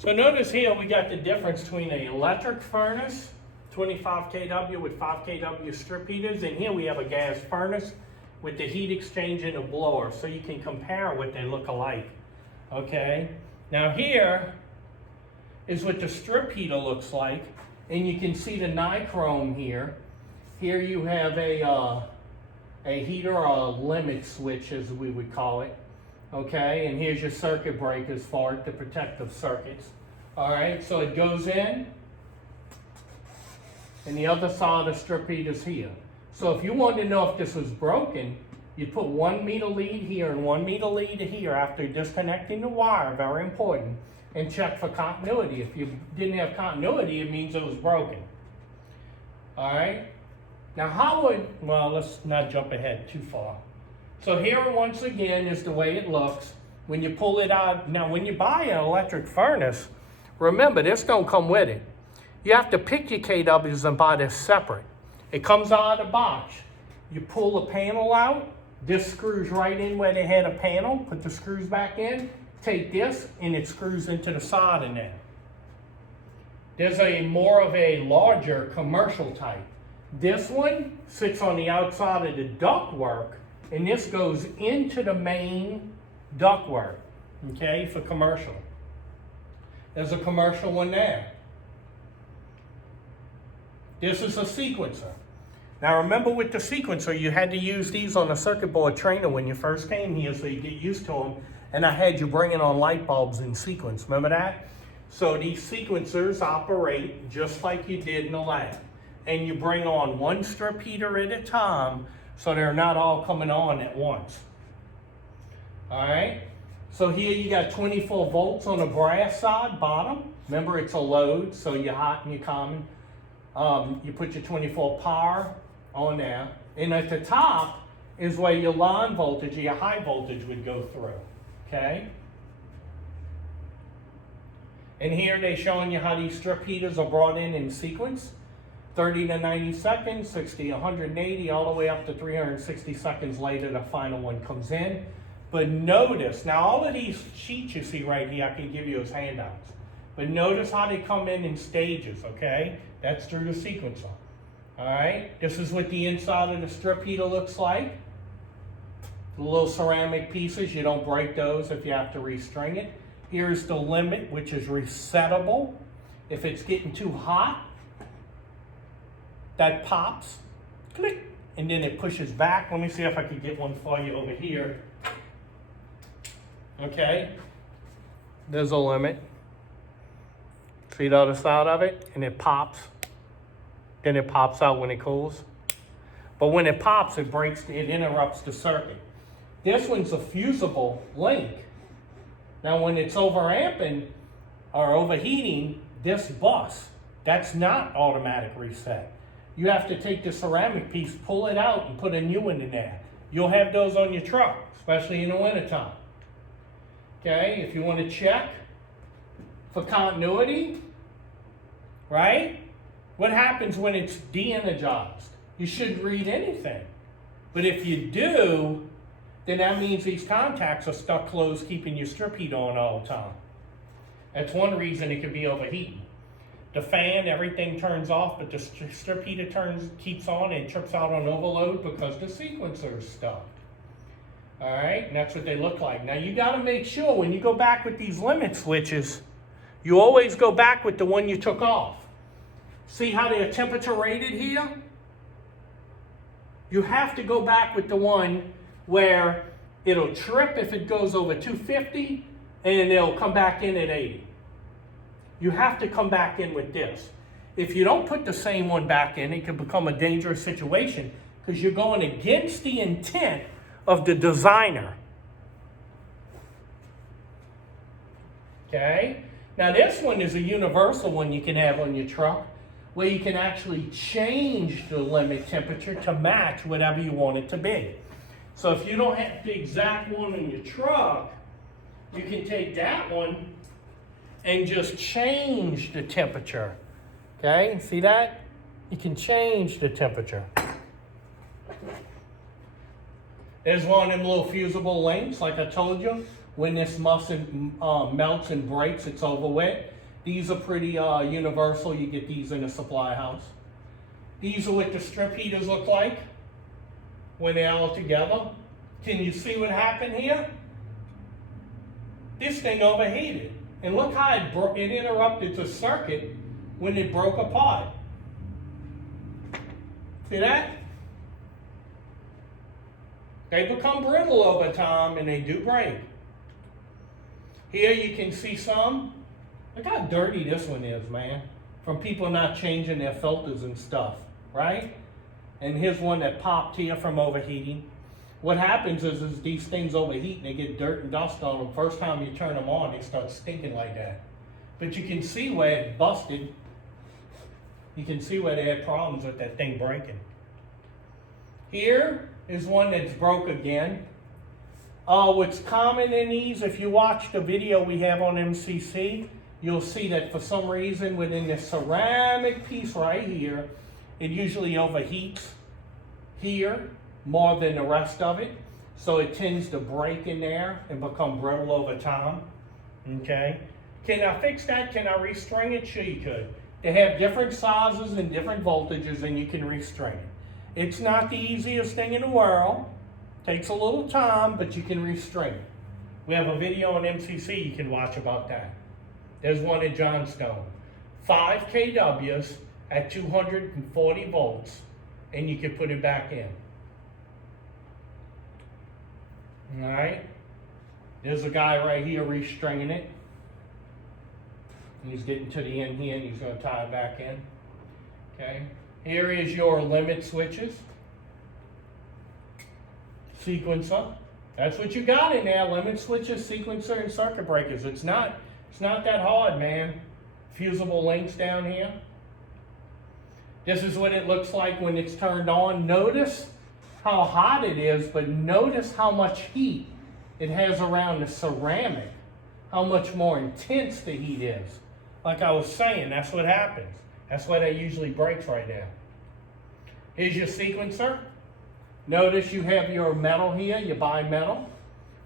So notice here we got the difference between an electric furnace, 25 kW with 5 kW strip heaters, and here we have a gas furnace with the heat exchange and a blower, so you can compare what they look alike. Okay, now here is what the strip heater looks like, and you can see the nichrome here. Here you have a heater or a limit switch, as we would call it. Okay, and here's your circuit breakers for it, the protective circuits. All right, so it goes in, and the other side of the strip heater is here. So if you wanted to know if this was broken, you put 1 meter lead here and 1 meter lead here after disconnecting the wire, very important, and check for continuity. If you didn't have continuity, it means it was broken. All right, now let's not jump ahead too far. So here once again is the way it looks when you pull it out. Now when you buy an electric furnace, remember this don't come with it. You have to pick your kWs and buy this separate. It comes out of the box. You pull the panel out, this screws right in where they had a panel, put the screws back in, take this and it screws into the side of that. There's a more of a larger commercial type. This one sits on the outside of the ductwork, and this goes into the main ductwork, okay, for commercial. There's a commercial one there. This is a sequencer. Now remember with the sequencer, you had to use these on a circuit board trainer when you first came here so you get used to them. And I had you bringing on light bulbs in sequence, remember that? So these sequencers operate just like you did in the lab. And you bring on one strip heater at a time, so they're not all coming on at once. All right, so here you got 24 volts on the brass side, bottom. Remember it's a load, so you're hot and you're common. You put your 24 power on there. And at the top is where your line voltage or your high voltage would go through, okay? And here they're showing you how these strip heaters are brought in sequence. 30 to 90 seconds, 60 to 180, all the way up to 360 seconds later, the final one comes in. But notice, now all of these sheets you see right here, I can give you as handouts. But notice how they come in stages, okay? That's through the sequencer. All right, this is what the inside of the strip heater looks like. The little ceramic pieces, you don't break those if you have to restring it. Here's the limit, which is resettable. If it's getting too hot, that pops, click, and then it pushes back. Let me see if I can get one for you over here. Okay, there's a limit. See the other side of it? And it pops. Then it pops out when it cools. But when it pops, it breaks, it interrupts the circuit. This one's a fusible link. Now when it's overamping or overheating, this busts. That's not automatic reset. You have to take the ceramic piece, pull it out, and put a new one in there. You'll have those on your truck, especially in the wintertime. Okay, if you want to check for continuity, right? What happens when it's de-energized? You shouldn't read anything. But if you do, then that means these contacts are stuck closed, keeping your strip heat on all the time. That's one reason it could be overheating. The fan, everything turns off, but the strip heater keeps on and trips out on overload because the sequencer is stuck. All right, and that's what they look like. Now you gotta make sure when you go back with these limit switches, you always go back with the one you took off. See how they're temperature rated here? You have to go back with the one where it'll trip if it goes over 250 and it'll come back in at 80. You have to come back in with this. If you don't put the same one back in, it can become a dangerous situation because you're going against the intent of the designer. Okay? Now this one is a universal one you can have on your truck where you can actually change the limit temperature to match whatever you want it to be. So if you don't have the exact one in your truck, you can take that one and just change the temperature. Okay, see that? You can change the temperature. There's one of them little fusible links, like I told you. When this melts and breaks, it's over with. These are pretty universal. You get these in a supply house. These are what the strip heaters look like when they're all together. Can you see what happened here? This thing overheated. And look how it interrupted the circuit when it broke apart. See that? They become brittle over time and they do break. Here you can see some. Look how dirty this one is, man. From people not changing their filters and stuff, right? And here's one that popped here from overheating. What happens is these things overheat and they get dirt and dust on them. First time you turn them on, they start stinking like that. But you can see where it busted. You can see where they had problems with that thing breaking. Here is one that's broke again. What's common in these, if you watch the video we have on MCC, you'll see that for some reason within this ceramic piece right here, it usually overheats here more than the rest of it. So it tends to break in there and become brittle over time. Okay. Can I fix that? Can I restring it? Sure you could. They have different sizes and different voltages and you can restring it. It's not the easiest thing in the world. Takes a little time, but you can restring it. We have a video on MCC you can watch about that. There's one in Johnstone. 5 kWs at 240 volts, and you can put it back in. All right. There's a guy right here restringing it. He's getting to the end here, and he's going to tie it back in. Okay. Here is your limit switches. Sequencer. That's what you got in there. Limit switches, sequencer, and circuit breakers. It's not that hard, man. Fusible links down here. This is what it looks like when it's turned on. Notice how hot it is, but notice how much heat it has around the ceramic. How much more intense the heat is. Like I was saying, that's what happens. That's why that usually breaks right now. Here's your sequencer. Notice you have your metal here, your bimetal.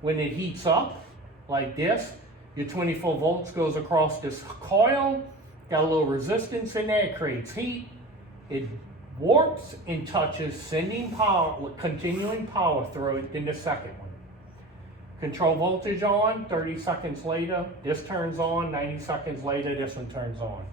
When it heats up, like this, your 24 volts goes across this coil, got a little resistance in there, it creates heat. It warps and touches, sending power, continuing power through it, then the second one. Control voltage on, 30 seconds later, this turns on, 90 seconds later, this one turns on.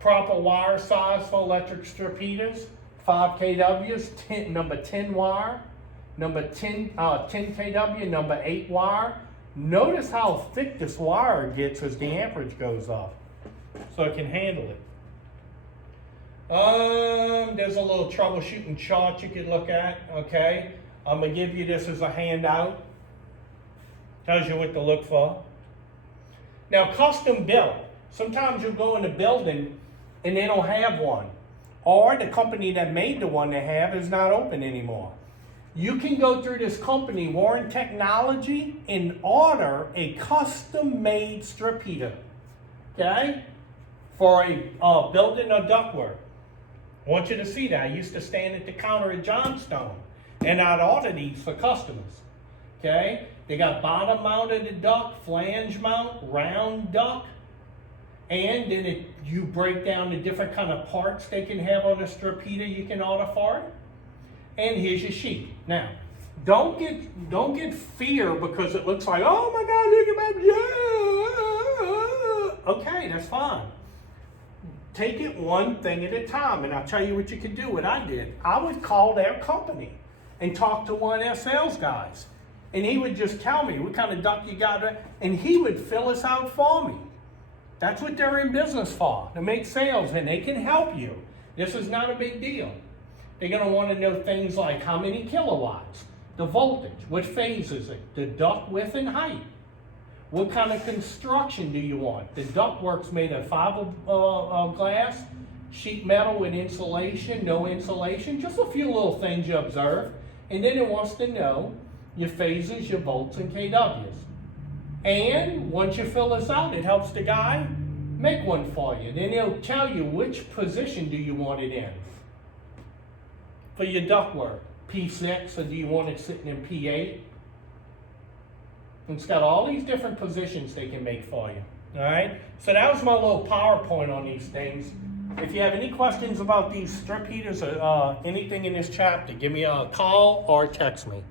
Proper wire size for electric strip heaters, 5 kWs, number 10 wire, number 10 kW, number 8 wire. Notice how thick this wire gets as the amperage goes up, so it can handle it. There's a little troubleshooting chart you could look at, okay? I'm gonna give you this as a handout. Tells you what to look for. Now, custom built. Sometimes you'll go in a building and they don't have one. Or the company that made the one they have is not open anymore. You can go through this company, Warren Technology, and order a custom-made strip heater, okay? For a building or ductwork. I want you to see that. I used to stand at the counter at Johnstone, and I'd order these for customers, okay? They got bottom-mounted duct, flange mount, round duct, and then you break down the different kind of parts they can have on a strip heater you can order for it. And here's your sheet. Now, don't get fear because it looks like, oh my God, look at my, yeah. Okay, that's fine. Take it one thing at a time, and I'll tell you what you can do. What I did, I would call their company and talk to one of their sales guys, and he would just tell me what kind of duct you got, and he would fill us out for me. That's what they're in business for, to make sales, and they can help you. This is not a big deal. They're going to want to know things like how many kilowatts, the voltage, what phase is it, the duct width and height. What kind of construction do you want? The ductwork's made of fiberglass, sheet metal with insulation, no insulation, just a few little things you observe. And then it wants to know your phases, your volts, and kWs. And once you fill this out, it helps the guy make one for you. Then he'll tell you which position do you want it in. For your ductwork, P6, or do you want it sitting in P8? It's got all these different positions they can make for you. All right. So that was my little PowerPoint on these things. If you have any questions about these strip heaters or anything in this chapter, give me a call or text me.